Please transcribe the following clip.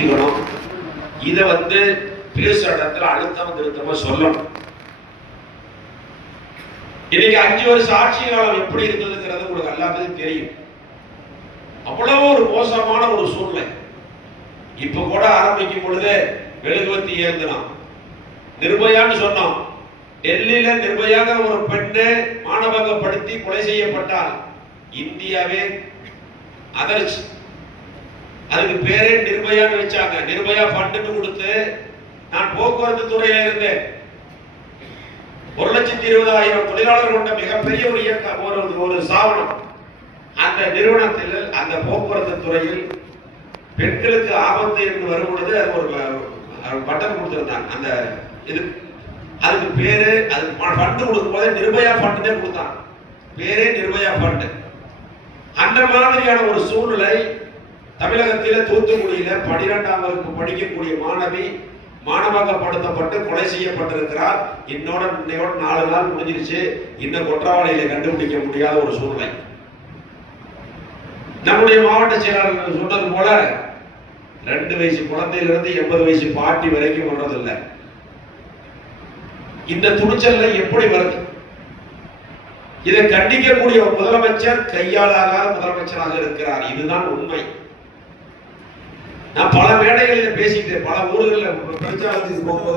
புரிஞ்சுக்கணும். இதை பேசுற இடத்துல அழுத்தம் திருத்தமா சொல்லணும். இன்னைக்கு 5 வருஷம் ஆட்சி காலம் எப்படி இருந்ததுங்கிறது உங்களுக்கு எல்லாத்துக்கும் தெரியும். அவ்வளவு ஒரு மோசமான ஒரு சூழ்நிலை. இப்ப கூட ஆரம்பிக்கும் பொழுது மெழுகுவத்தி ஏந்தினோம், நிர்பயான்னு சொன்னோம். டெல்லியில நிர்பயாக ஒரு பெண்ணு மானபங்கப்படுத்தி கொலை செய்யப்பட்டால் இந்தியாவே அதிர்ச்சி. அதுக்கு பேரே நிர்பயான்னு வச்சாங்க. நிர்பயா ஃபண்டுன்னு கொடுத்து நான் போக்குவரத்து துறையில இருந்தேன். 1,20,000 தொழிலாளர்கள் கொண்ட மிகப்பெரிய ஒரு இயக்கம், ஒரு ஸ்தாபனம். அந்த நிறுவனத்தில் அந்த போக்குவரத்து துறையில் பெண்களுக்கு ஆபத்து என்று வரும் பொழுது அது ஒரு பட்டன் கொடுத்திருந்தாங்க. அந்த இது அதுக்கு பேரு, அதுக்கு ஃபண்டு கொடுக்கும் போது நிர்பயா ஃபண்டுனே கொடுத்தாங்க. பேரே நிர்பயா ஃபண்டு. அந்த மாதிரியான ஒரு சூழ்நிலை தமிழகத்தில் தூத்துக்குடியில 12ஆம் வகுப்பு படிக்கக்கூடிய மாணவி மானபங்கப்படுத்தப்பட்டு கொலை செய்யப்பட்டிருக்கிறார். இன்னோட 4 நாள் முடிஞ்சிருச்சு. இன்னும் குற்றவாளிகளை கண்டுபிடிக்க முடியாத ஒரு சூழ்நிலை. நம்முடைய மாவட்ட செயலாளர் சொன்னது போல 2 வயசு குழந்தையிலிருந்து 80 வயசு பாட்டி வரைக்கும் வர்றதில்லை. இந்த துணிச்சல்ல எப்படி வருது? இதை கண்டிக்கக்கூடிய முதலமைச்சர் கையாளாகாத முதலமைச்சராக இருக்கிறார். இதுதான் உண்மை. நான் பல மேடைகளில் பேசிட்டேன், பல ஊர்களில் பிரச்சாரத்துக்கு போகும்போது